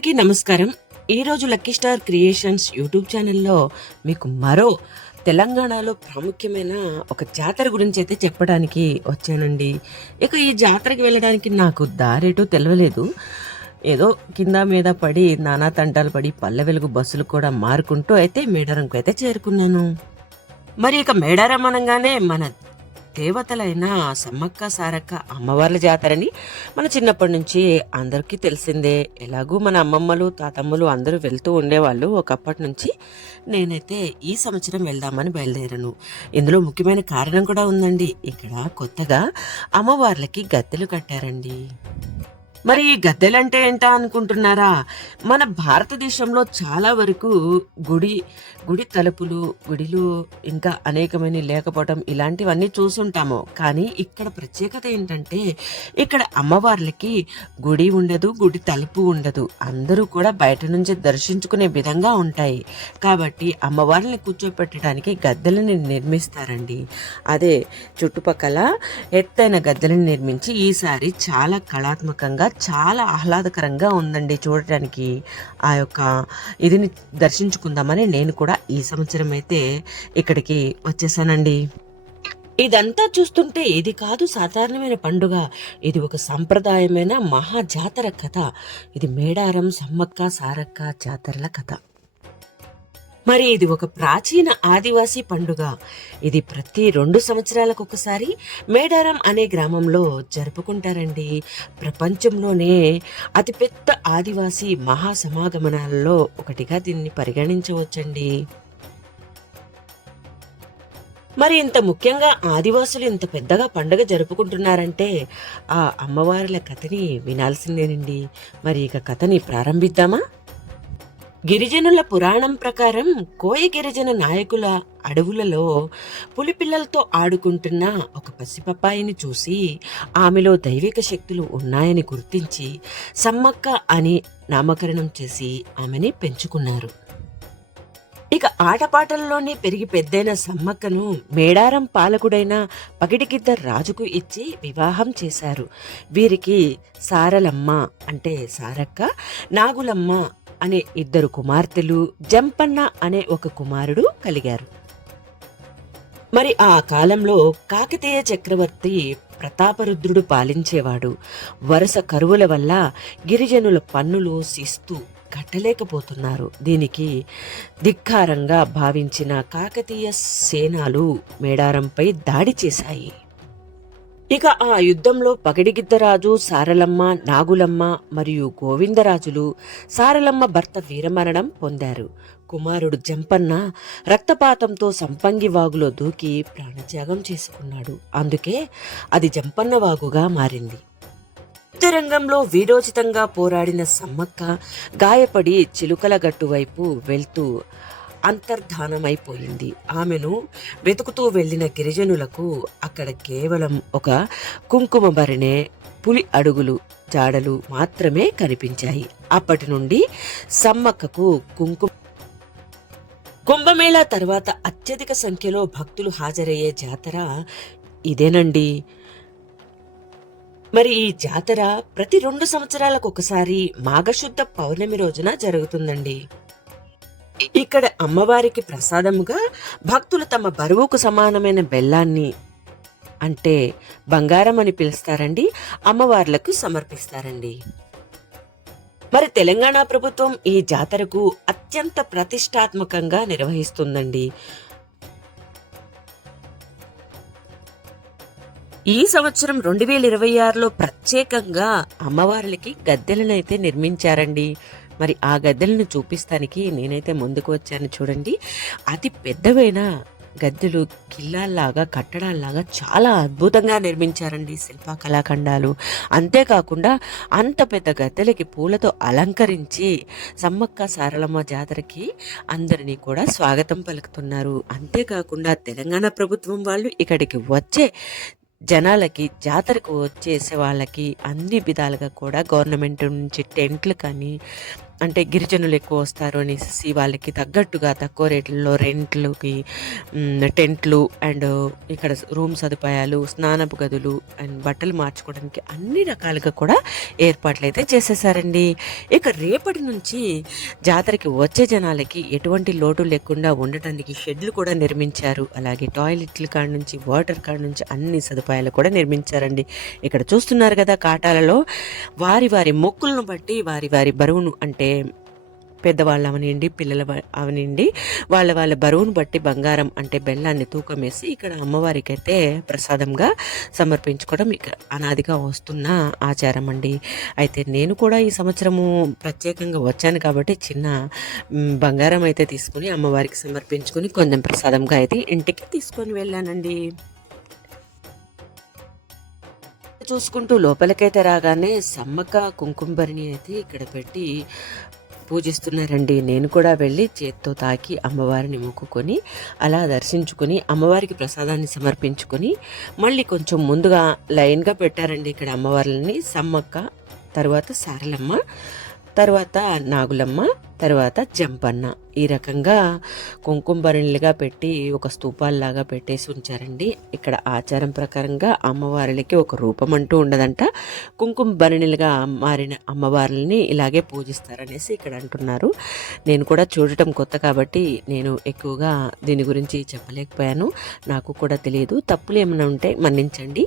అందరికీ నమస్కారం. ఈరోజు లక్కీ స్టార్ క్రియేషన్స్ యూట్యూబ్ ఛానల్లో మీకు మరో తెలంగాణలో ప్రాముఖ్యమైన ఒక జాతర గురించి అయితే చెప్పడానికి వచ్చానండి. ఇక ఈ జాతరకి వెళ్ళడానికి నాకు దారేటో తెలవలేదు. ఏదో కింద మీద పడి నానా తంటాలు పడి పల్లె వెలుగు బస్సులు కూడా మారుకుంటూ అయితే మేడారంకు అయితే చేరుకున్నాను. మరి ఇక మేడారం అనగానే మన దేవతలైన సమ్మక్క సారక్క అమ్మవార్ల జాతరని మన చిన్నప్పటి నుంచి అందరికీ తెలిసిందే. ఎలాగూ మన అమ్మమ్మలు తాతమ్మలు అందరూ వెళ్తూ ఉండేవాళ్ళు. ఒకప్పటి నుంచి నేనైతే ఈ సంవత్సరం వెళ్దామని బయలుదేరాను. ఇందులో ముఖ్యమైన కారణం కూడా ఉందండి. ఇక్కడ కొత్తగా అమ్మవార్లకి గద్దెలు కట్టారండి. మరి ఈ గద్దెలంటే ఏంటా అనుకుంటున్నారా? మన భారతదేశంలో చాలా వరకు గుడి గుడి తలుపులు, గుడిలు ఇంకా అనేకమైన లేకపోవటం ఇలాంటివన్నీ చూసుంటాము. కానీ ఇక్కడ ప్రత్యేకత ఏంటంటే ఇక్కడ అమ్మవార్లకి గుడి ఉండదు, గుడి తలుపు ఉండదు. అందరూ కూడా బయట నుంచి దర్శించుకునే విధంగా ఉంటాయి. కాబట్టి అమ్మవారిని కూర్చోపెట్టడానికి గద్దెలని నిర్మిస్తారండి. అదే చుట్టుపక్కల ఎత్తైన గద్దెలను నిర్మించి ఈసారి చాలా కళాత్మకంగా చాలా ఆహ్లాదకరంగా ఉందండి చూడటానికి. ఆ యొక్క ఇదిని దర్శించుకుందామని నేను కూడా ఈ సంవత్సరం అయితే ఇక్కడికి వచ్చేసానండి. ఇదంతా చూస్తుంటే ఇది కాదు సాధారణమైన పండుగ. ఇది ఒక సంప్రదాయమైన మహా జాతర కథ. ఇది మేడారం సమ్మక్క సారక్క జాతరల కథ. మరి ఇది ఒక ప్రాచీన ఆదివాసీ పండుగ. ఇది ప్రతి 2 సంవత్సరాలకు ఒకసారి మేడారం అనే గ్రామంలో జరుపుకుంటారండి. ప్రపంచంలోనే అతిపెద్ద ఆదివాసీ మహాసమాగమనాలలో ఒకటిగా దీన్ని పరిగణించవచ్చండి. మరి ఇంత ముఖ్యంగా ఆదివాసులు ఇంత పెద్దగా పండుగ జరుపుకుంటున్నారంటే ఆ అమ్మవార్ల కథని వినాల్సిందేనండి. మరి ఇక కథని ప్రారంభిద్దామా? గిరిజనుల పురాణం ప్రకారం కోయ గిరిజన నాయకుల అడవులలో పులిపిల్లలతో ఆడుకుంటున్న ఒక పసిపప్పాయిని చూసి ఆమెలో దైవిక శక్తులు ఉన్నాయని గుర్తించి సమ్మక్క అని నామకరణం చేసి ఆమెని పెంచుకున్నారు. ఇక ఆటపాటల్లోనే పెరిగి పెద్దైన సమ్మక్కను మేడారం పాలకుడైన పగిడిగిద్ద రాజుకు ఇచ్చి వివాహం చేశారు. వీరికి సారలమ్మ అంటే సారక్క, నాగులమ్మ అనే 2 కుమార్తెలు, జంపన్న అనే ఒక కుమారుడు కలిగారు. మరి ఆ కాలంలో కాకతీయ చక్రవర్తి ప్రతాపరుద్రుడు పాలించేవాడు. వరుస కరువుల వల్ల గిరిజనుల పన్నులు శిస్తు కట్టలేకపోతున్నారు. దీనికి ధిక్కారంగా భావించిన కాకతీయ సేనాలు మేడారంపై దాడి చేశాయి. ఇక ఆ యుద్ధంలో పగిడిగిద్దరాజు, సారలమ్మ, నాగులమ్మ మరియు గోవిందరాజులు సారలమ్మ భర్త వీరమరణం పొందారు. కుమారుడు జంపన్న రక్తపాతంతో సంపంగి వాగులో దూకి ప్రాణత్యాగం చేసుకున్నాడు. అందుకే అది జంపన్న వాగుగా మారింది. యుద్ధరంగంలో వీరోచితంగా పోరాడిన సమ్మక్క గాయపడి చిలుకల గట్టు వైపు వెళ్తూ అంతర్ధానమైపోయింది. ఆమెను వెతుకుతూ వెళ్లిన గిరిజనులకు అక్కడ కేవలం ఒక కుంకుమ భరిణె, పులి అడుగులు జాడలు మాత్రమే కనిపించాయి. అప్పటి నుండి సమ్మక్కకు కుంభమేళా తర్వాత అత్యధిక సంఖ్యలో భక్తులు హాజరయ్యే జాతర ఇదేనండి. మరి ఈ జాతర ప్రతి 2 సంవత్సరాలకు ఒకసారి మాఘశుద్ధ పౌర్ణమి రోజున జరుగుతుందండి. ఇక్కడ అమ్మవారికి ప్రసాదముగా భక్తులు తమ బరువుకు సమానమైన బెల్లాన్ని అంటే బంగారం అని పిలుస్తారండి, అమ్మవార్లకు సమర్పిస్తారండి. మరి తెలంగాణ ప్రభుత్వం ఈ జాతరకు అత్యంత ప్రతిష్టాత్మకంగా నిర్వహిస్తుందండి. ఈ సంవత్సరం 2026లో ప్రత్యేకంగా అమ్మవార్లకి గద్దెలనైతే నిర్మించారండి. మరి ఆ గద్దెలను చూపిస్తానికి నేనైతే ముందుకు వచ్చాను. చూడండి, అతి పెద్దవైన గద్దెలు కిల్లాల్లాగా కట్టడాల్లాగా చాలా అద్భుతంగా నిర్మించారండి శిల్ప కళాఖండాలు. అంతేకాకుండా అంత పెద్ద గద్దెలకి పూలతో అలంకరించి సమ్మక్క సారలమ్మ జాతరకి అందరినీ కూడా స్వాగతం పలుకుతున్నారు. అంతేకాకుండా తెలంగాణ ప్రభుత్వం వాళ్ళు ఇక్కడికి వచ్చే జనాలకి, జాతరకు వచ్చేసే వాళ్ళకి అన్ని విధాలుగా కూడా గవర్నమెంట్ నుంచి టెంట్లు కానీ అంటే గిరిజనులు ఎక్కువ వస్తారు అనేసి వాళ్ళకి తగ్గట్టుగా తక్కువ రేట్లలో రెంట్లుకి టెంట్లు అండ్ ఇక్కడ రూమ్ సదుపాయాలు, స్నానపు గదులు అండ్ బట్టలు మార్చుకోవడానికి అన్ని రకాలుగా కూడా ఏర్పాట్లు అయితే చేసేసారండి. ఇక రేపటి నుంచి జాతరకి వచ్చే జనాలకి ఎటువంటి లోటు లేకుండా ఉండటానికి షెడ్లు కూడా నిర్మించారు. అలాగే టాయిలెట్ల కాడ నుంచి వాటర్ కాడ నుంచి అన్ని సదుపాయాలు కూడా నిర్మించారండి. ఇక్కడ చూస్తున్నారు కదా, కాటాలలో వారి వారి మొక్కులను బట్టి వారి వారి బరువును, అంటే పెద్దవాళ్ళు అవనివ్వండి, పిల్లల అవనివ్వండి, వాళ్ళ బరువును బట్టి బంగారం అంటే బెల్లాన్ని తూకం వేసి ఇక్కడ అమ్మవారికి అయితే ప్రసాదంగా సమర్పించుకోవడం ఇక అనాదిగా వస్తున్న ఆచారం అండి. అయితే నేను కూడా ఈ సంవత్సరము ప్రత్యేకంగా వచ్చాను కాబట్టి చిన్న బంగారం అయితే తీసుకుని అమ్మవారికి సమర్పించుకుని కొంచెం ప్రసాదంగా అయితే ఇంటికి తీసుకొని వెళ్ళానండి. చూసుకుంటూ లోపలికైతే రాగానే సమ్మక్క కుంకుమభరణి అయితే ఇక్కడ పెట్టి పూజిస్తున్నారండి. నేను కూడా వెళ్ళి చేత్తో తాకి అమ్మవారిని మొక్కుకొని అలా దర్శించుకొని అమ్మవారికి ప్రసాదాన్ని సమర్పించుకొని మళ్ళీ కొంచెం ముందుగా లైన్గా పెట్టారండి ఇక్కడ అమ్మవార్లని. సమ్మక్క, తర్వాత సారలమ్మ, తర్వాత నాగులమ్మ, తర్వాత జంపన్న, ఈ రకంగా కుంకుమభరణిలుగా పెట్టి ఒక స్తూపాల్లాగా పెట్టేసి ఉంచారండి. ఇక్కడ ఆచారం ప్రకారంగా అమ్మవార్లకి ఒక రూపం అంటూ ఉండదంట. కుంకుమభరణిలుగా మారిన అమ్మవార్లని ఇలాగే పూజిస్తారనేసి ఇక్కడ అంటున్నారు. నేను కూడా చూడటం కొత్త కాబట్టి నేను ఎక్కువగా దీని గురించి చెప్పలేకపోయాను. నాకు కూడా తెలియదు. తప్పులు ఏమైనా ఉంటే మన్నించండి.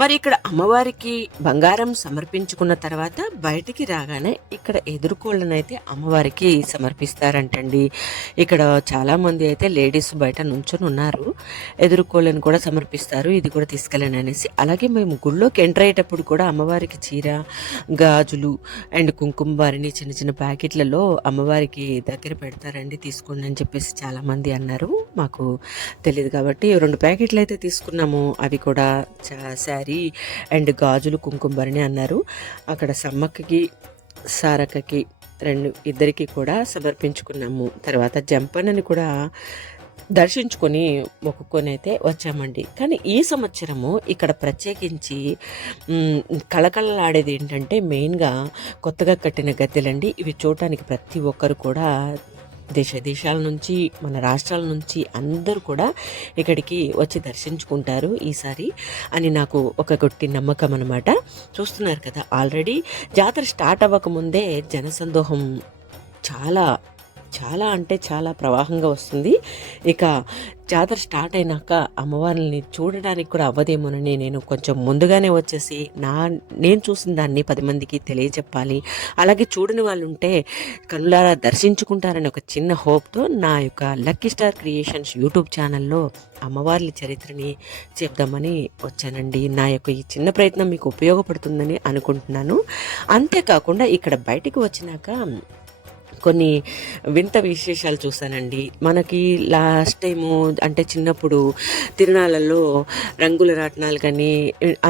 మరి ఇక్కడ అమ్మవారికి బంగారం సమర్పించుకున్న తర్వాత బయటికి రాగానే ఇక్కడ ఎదుర్కోళ్ళనైతే అమ్మవారికి సమర్పిస్తారంటండి. ఇక్కడ చాలామంది అయితే లేడీస్ బయట నుంచొని ఉన్నారు. ఎదుర్కోళ్ళని కూడా సమర్పిస్తారు. ఇది కూడా తీసుకెళ్ళండి అనేసి. అలాగే మేము గుళ్ళోకి ఎంటర్ అయ్యేటప్పుడు కూడా అమ్మవారికి చీర, గాజులు అండ్ కుంకుమ వారిని చిన్న చిన్న ప్యాకెట్లలో అమ్మవారికి దగ్గర పెడతారండి, తీసుకోండి అని చెప్పేసి చాలామంది అన్నారు. మాకు తెలియదు కాబట్టి 2 ప్యాకెట్లు అయితే తీసుకున్నాము. అవి కూడా అండ్ గాజులు, కుంకుమభరణి అన్నారు. అక్కడ సమ్మక్కకి, సారక్కకి ఇద్దరికి కూడా సమర్పించుకున్నాము. తర్వాత జంపన్నని కూడా దర్శించుకొని మొక్కుకొని అయితే వచ్చామండి. కానీ ఈ సంవత్సరము ఇక్కడ ప్రత్యేకించి కళకళలాడేది ఏంటంటే మెయిన్గా కొత్తగా కట్టిన గద్దెలండి. ఇవి చూడటానికి ప్రతి ఒక్కరు కూడా దేశాల నుంచి, మన రాష్ట్రాల నుంచి అందరూ కూడా ఇక్కడికి వచ్చి దర్శించుకుంటారు ఈసారి అని నాకు ఒక గట్టి నమ్మకం అనమాట. చూస్తున్నారు కదా, ఆల్రెడీ జాతర స్టార్ట్ అవ్వకముందే జనసందోహం చాలా చాలా అంటే చాలా ప్రవాహంగా వస్తుంది. ఇక జాతర స్టార్ట్ అయినాక అమ్మవారిని చూడడానికి కూడా అవ్వదేమోనని నేను కొంచెం ముందుగానే వచ్చేసి నేను చూసిన దాన్ని 10 మందికి తెలియజెప్పాలి, అలాగే చూడని వాళ్ళు ఉంటే కనులారా దర్శించుకుంటారని ఒక చిన్న హోప్తో నా యొక్క లక్కీ స్టార్ క్రియేషన్స్ యూట్యూబ్ ఛానల్లో అమ్మవార్ల చరిత్రని చెప్దామని వచ్చానండి. నా యొక్క ఈ చిన్న ప్రయత్నం మీకు ఉపయోగపడుతుందని అనుకుంటున్నాను. అంతేకాకుండా ఇక్కడ బయటికి వచ్చినాక కొన్ని వింత విశేషాలు చూశానండి. మనకి లాస్ట్ టైము అంటే చిన్నప్పుడు తిరునాళ్ళల్లో రంగుల రాట్నాలు కానీ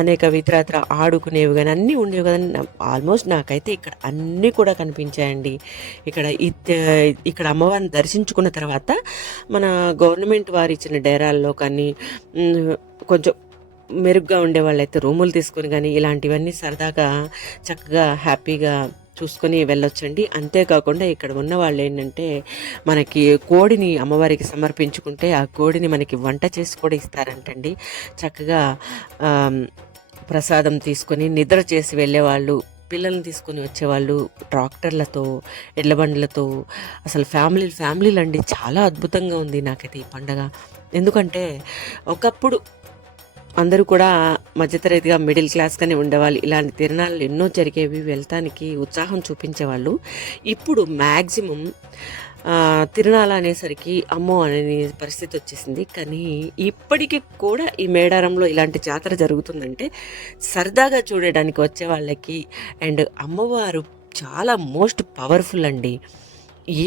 అనేక ఇతరత్ర ఆడుకునేవి కానీ అన్నీ ఉండేవి కదండి. ఆల్మోస్ట్ నాకైతే ఇక్కడ అన్నీ కూడా కనిపించాయండి. ఇక్కడ అమ్మవారిని దర్శించుకున్న తర్వాత మన గవర్నమెంట్ వారు ఇచ్చిన డేరాల్లో కానీ కొంచెం మెరుగ్గా ఉండే వాళ్ళైతే రూములు తీసుకొని కానీ ఇలాంటివన్నీ సరదాగా చక్కగా హ్యాపీగా చూసుకొని వెళ్ళొచ్చండి. అంతేకాకుండా ఇక్కడ ఉన్న వాళ్ళు ఏంటంటే మనకి కోడిని అమ్మవారికి సమర్పించుకుంటే ఆ కోడిని మనకి వంట చేసి కూడా ఇస్తారంటండి. చక్కగా ప్రసాదం తీసుకొని నిద్ర చేసి వెళ్ళేవాళ్ళు, పిల్లల్ని తీసుకొని వచ్చేవాళ్ళు ట్రాక్టర్లతో, ఎడ్ల బండ్లతో, అసలు ఫ్యామిలీలు అండి. చాలా అద్భుతంగా ఉంది నాకైతే ఈ పండగ. ఎందుకంటే ఒకప్పుడు అందరూ కూడా మధ్యతరగతిగా మిడిల్ క్లాస్గానే ఉండేవాళ్ళు. ఇలాంటి తిరణాలు ఎన్నో జరిగేవి, వెళ్తానికి ఉత్సాహం చూపించేవాళ్ళు. ఇప్పుడు మ్యాక్సిమం తిరణాలు అనేసరికి అమ్మో అనే పరిస్థితి వచ్చేసింది. కానీ ఇప్పటికీ కూడా ఈ మేడారంలో ఇలాంటి జాతర జరుగుతుందంటే సరదాగా చూడడానికి వచ్చే వాళ్ళకి అండ్ అమ్మవారు చాలా మోస్ట్ పవర్ఫుల్ అండి.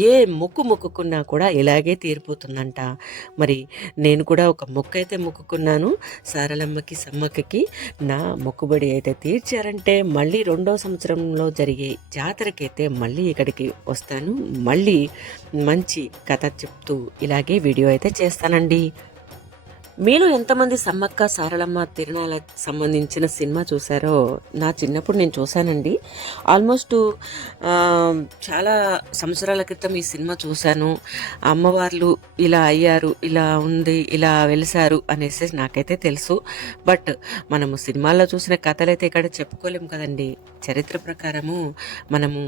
ఏ మొక్కుకున్నా కూడా ఇలాగే తీరిపోతుందంట. మరి నేను కూడా ఒక మొక్కు అయితే మొక్కుకున్నాను. సారలమ్మకి, సమ్మక్కకి నా మొక్కుబడి అయితే తీర్చారంటే మళ్ళీ 2వ సంవత్సరంలో జరిగే జాతరకైతే మళ్ళీ ఇక్కడికి వస్తాను. మళ్ళీ మంచి కథ చెప్తూ ఇలాగే వీడియో అయితే చేస్తానండి. మీలో ఎంతమంది సమ్మక్క సారలమ్మ తిరునాళ్ళకి సంబంధించిన సినిమా చూసారో? నా చిన్నప్పుడు నేను చూశానండి. ఆల్మోస్ట్ చాలా సంవత్సరాల క్రితం ఈ సినిమా చూశాను. అమ్మవార్లు ఇలా అయ్యారు, ఇలా ఉంది, ఇలా వెలిసారు అనేసి నాకైతే తెలుసు. బట్ మనము సినిమాల్లో చూసిన కథలైతే ఇక్కడ చెప్పుకోలేము కదండి. చరిత్ర ప్రకారము మనము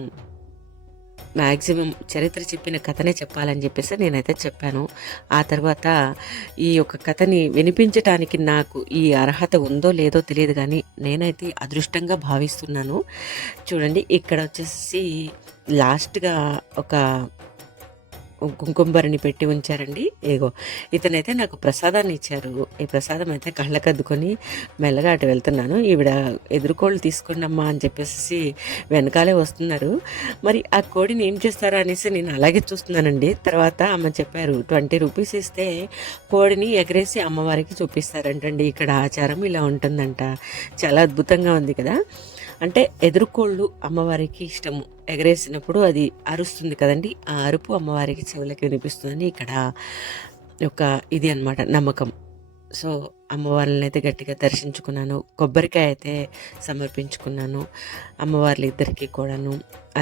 మ్యాక్సిమం చరిత్ర చెప్పిన కథనే చెప్పాలని చెప్పేసి నేనైతే చెప్పాను. ఆ తర్వాత ఈ యొక్క కథని వినిపించటానికి నాకు ఈ అర్హత ఉందో లేదో తెలియదు, కానీ నేనైతే అదృష్టంగా భావిస్తున్నాను. చూడండి, ఇక్కడ వచ్చేసి లాస్ట్గా ఒక కుంకుమభరణి పెట్టి ఉంచారండి. ఏగో ఇతనైతే నాకు ప్రసాదాన్ని ఇచ్చారు. ఈ ప్రసాదం అయితే కళ్ళకద్దుకొని మెల్లగా అటు వెళ్తున్నాను. ఈవిడ ఎదురుకోళ్ళు తీసుకోండమ్మా అని చెప్పేసి వెనకాలే వస్తున్నారు. మరి ఆ కోడిని ఏం చేస్తారా అనేసి నేను అలాగే చూస్తున్నానండి. తర్వాత అమ్మ చెప్పారు, 20 రూపీస్ ఇస్తే కోడిని ఎగరేసి అమ్మవారికి చూపిస్తారంటండి. ఇక్కడ ఆచారం ఇలా ఉంటుందంట. చాలా అద్భుతంగా ఉంది కదా. అంటే ఎదురుకోళ్ళు అమ్మవారికి ఇష్టము. ఎగరేసినప్పుడు అది అరుస్తుంది కదండి, ఆ అరుపు అమ్మవారికి చెవులకి వినిపిస్తుందని ఇక్కడ ఒక ఇది అన్నమాట నమ్మకం. సో అమ్మవార్లను అయితే గట్టిగా దర్శించుకున్నాను. కొబ్బరికాయ అయితే సమర్పించుకున్నాను అమ్మవార్లు ఇద్దరికి కూడాను.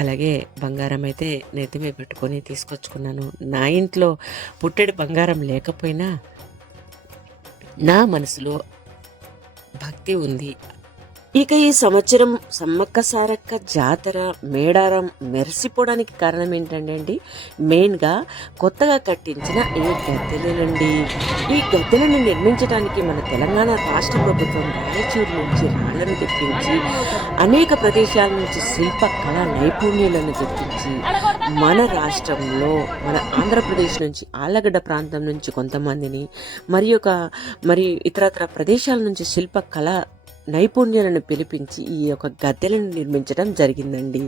అలాగే బంగారం అయితే నెత్తిమే పెట్టుకొని తీసుకొచ్చుకున్నాను. నా ఇంట్లో పుట్టెడు బంగారం లేకపోయినా నా మనసులో భక్తి ఉంది. ఇక ఈ సంవత్సరం సమ్మక్క సారక్క జాతర మేడారం మెరిసిపోవడానికి కారణం ఏంటంటే అండి, మెయిన్గా కొత్తగా కట్టించిన ఈ గద్దెలేనండి. ఈ గద్దెలను నిర్మించడానికి మన తెలంగాణ రాష్ట్ర ప్రభుత్వం రాయచూరు నుంచి రాళ్లను తెప్పించి అనేక ప్రదేశాల నుంచి శిల్ప కళా నైపుణ్యాలను తెప్పించి మన రాష్ట్రంలో మన ఆంధ్రప్రదేశ్ నుంచి ఆళ్ళగడ్డ ప్రాంతం నుంచి కొంతమందిని మరి ఇతరత్ర ప్రదేశాల నుంచి శిల్ప కళ నైపుణ్యాలను పిలిపించి ఈ యొక్క గద్దెలను నిర్మించడం జరిగిందండి.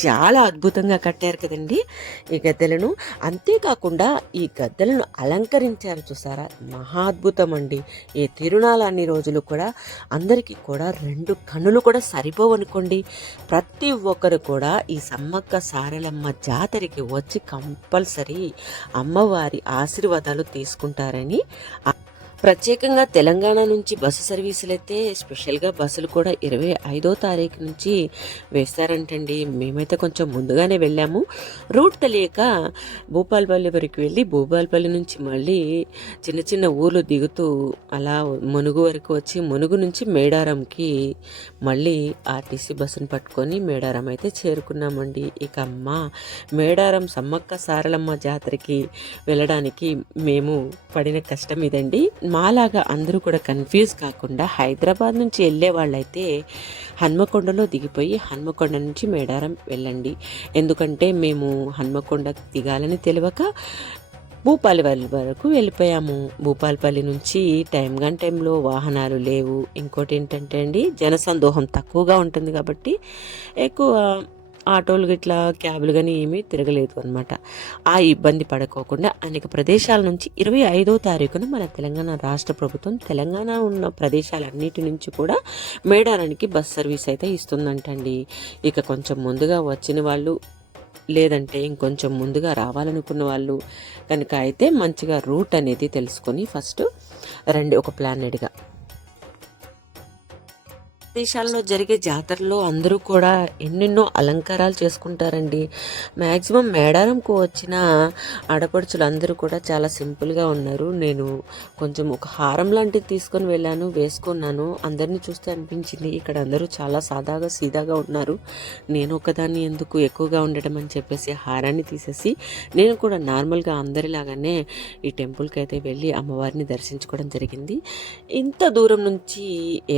చాలా అద్భుతంగా కట్టారు కదండి ఈ గద్దెలను. అంతేకాకుండా ఈ గద్దెలను అలంకరించారు చూసారా, మహా అద్భుతం అండి. ఈ తిరునాళ్ళ అన్ని రోజులు కూడా అందరికీ కూడా 2 కన్నులు కూడా సరిపోవనుకోండి. ప్రతి ఒక్కరు కూడా ఈ సమ్మక్క సారలమ్మ జాతరకి వచ్చి కంపల్సరీ అమ్మవారి ఆశీర్వాదాలు తీసుకుంటారని. ప్రత్యేకంగా తెలంగాణ నుంచి బస్సు సర్వీసులు అయితే స్పెషల్గా బస్సులు కూడా 25వ తారీఖు నుంచి వేస్తారంటండి. మేమైతే కొంచెం ముందుగానే వెళ్ళాము. రూట్ తెలియక భూపాలపల్లి వరకు వెళ్ళి భూపాలపల్లి నుంచి మళ్ళీ చిన్న చిన్న ఊర్లు దిగుతూ అలా మునుగు వరకు వచ్చి మునుగు నుంచి మేడారంకి మళ్ళీ ఆర్టీసీ బస్సును పట్టుకొని మేడారం అయితే చేరుకున్నామండి. ఇక మేడారం సమ్మక్క సారలమ్మ జాతరకి వెళ్ళడానికి మేము పడిన కష్టం ఇదండి. మాలాగా అందరూ కూడా కన్ఫ్యూజ్ కాకుండా హైదరాబాద్ నుంచి వెళ్ళే వాళ్ళైతే హన్మకొండలో దిగిపోయి హన్మకొండ నుంచి మేడారం వెళ్ళండి. ఎందుకంటే మేము హన్మకొండ దిగాలని తెలియక భూపాలపల్లి వరకు వెళ్ళిపోయాము. భూపాలపల్లి నుంచి టైంలో వాహనాలు లేవు. ఇంకోటి ఏంటంటే అండి, జనసందోహం తక్కువగా ఉంటుంది కాబట్టి ఎక్కువ ఆటోలు గిట్లా క్యాబులు కానీ ఏమీ తిరగలేదు అనమాట. ఆ ఇబ్బంది పడుకోకుండా అనేక ప్రదేశాల నుంచి 25వ తారీఖున మన తెలంగాణ రాష్ట్ర ప్రభుత్వం తెలంగాణ ఉన్న ప్రదేశాలన్నిటి నుంచి కూడా మేడారానికి బస్ సర్వీస్ అయితే ఇస్తుందంటండి. ఇక కొంచెం ముందుగా వచ్చిన వాళ్ళు లేదంటే ఇంకొంచెం ముందుగా రావాలనుకున్న వాళ్ళు కనుక అయితే మంచిగా రూట్ అనేది తెలుసుకొని ఫస్ట్ రండి ఒక ప్లానెడ్గా. దేశాల్లో జరిగే జాతరలో అందరూ కూడా ఎన్నెన్నో అలంకారాలు చేసుకుంటారండి. మ్యాక్సిమం మేడారంకు వచ్చిన ఆడపడుచులు అందరూ కూడా చాలా సింపుల్గా ఉన్నారు. నేను కొంచెం ఒక హారం లాంటిది తీసుకొని వెళ్ళాను, వేసుకున్నాను. అందరినీ చూస్తే అనిపించింది ఇక్కడ అందరూ చాలా సాదాగా సీదాగా ఉన్నారు, నేను ఒకదాన్ని ఎందుకు ఎక్కువగా ఉండటం అని చెప్పేసి హారాన్ని తీసేసి నేను కూడా నార్మల్గా అందరిలాగానే ఈ టెంపుల్కి అయితే వెళ్ళి అమ్మవారిని దర్శించుకోవడం జరిగింది. ఇంత దూరం నుంచి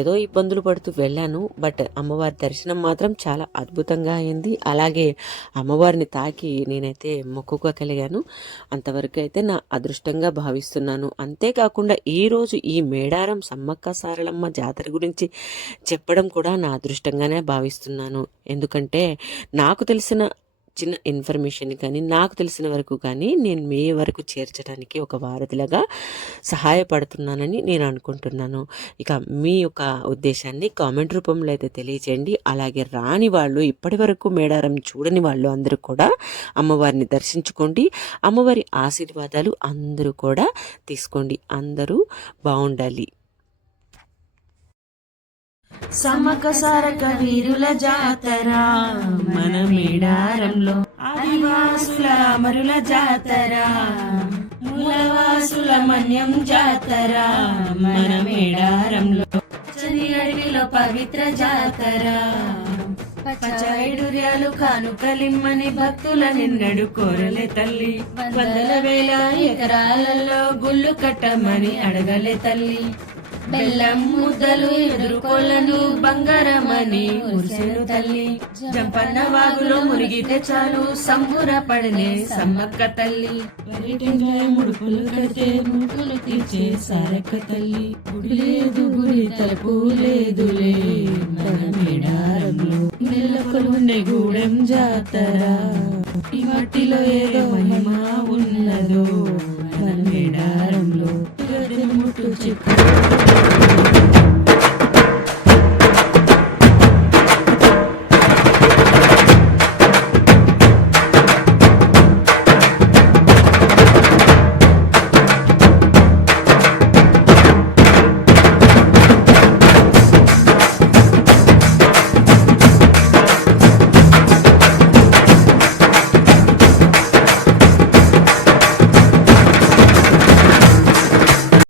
ఏదో ఇబ్బందులు పడుతూ వెళ్ళాను, బట్ అమ్మవారి దర్శనం మాత్రం చాలా అద్భుతంగా అయింది. అలాగే అమ్మవారిని తాకి నేనైతే మొక్కుకోగలిగాను. అంతవరకు అయితే నా అదృష్టంగా భావిస్తున్నాను. అంతేకాకుండా ఈరోజు ఈ మేడారం సమ్మక్క సారలమ్మ జాతర గురించి చెప్పడం కూడా నా అదృష్టంగానే భావిస్తున్నాను. ఎందుకంటే నాకు తెలిసిన చిన్న ఇన్ఫర్మేషన్ కానీ నాకు తెలిసిన వరకు కానీ నేను మీ వరకు చేర్చడానికి ఒక వారధిలాగా సహాయపడుతున్నానని నేను అనుకుంటున్నాను. ఇక మీ యొక్క ఉద్దేశాన్ని కామెంట్ రూపంలో అయితే తెలియచేయండి. అలాగే రాని వాళ్ళు, ఇప్పటి వరకు మేడారం చూడని వాళ్ళు అందరూ కూడా అమ్మవారిని దర్శించుకోండి. అమ్మవారి ఆశీర్వాదాలు అందరూ కూడా తీసుకోండి. అందరూ బాగుండాలి. సమ్మక సారక వీరుల జాతర మన మేడారంలో, ఆదివాసుల అమరుల జాతర, మూలవాసుల మన్యం జాతర మన మేడారంలో, చని అడవిలో పవిత్ర జాతర, పచ్చైడుర్యాలు కానుకలిమ్మని భక్తుల నిన్నడు కోరలే తల్లి, వందల వేల ఎకరాలలో గుళ్ళు కట్టమని అడగలే తల్లి, బెల్లం ముద్దలు ఎదుర్కొలను బంగారమని మురిసెను తల్లి, జంపన్న వాగులో మునిగితే చాలు సంబురపడనే సమ్మక్క తల్లి, ముడుపులు కడితే ముడుపులు తీర్చే సారక్క తల్లి, గుడి లేదు గుడి తలుపు లేదులే మన మేడారంలో, నెలకొలుండే గూడెం జాతర, ఈ మట్టిలో ఏదో మహిమ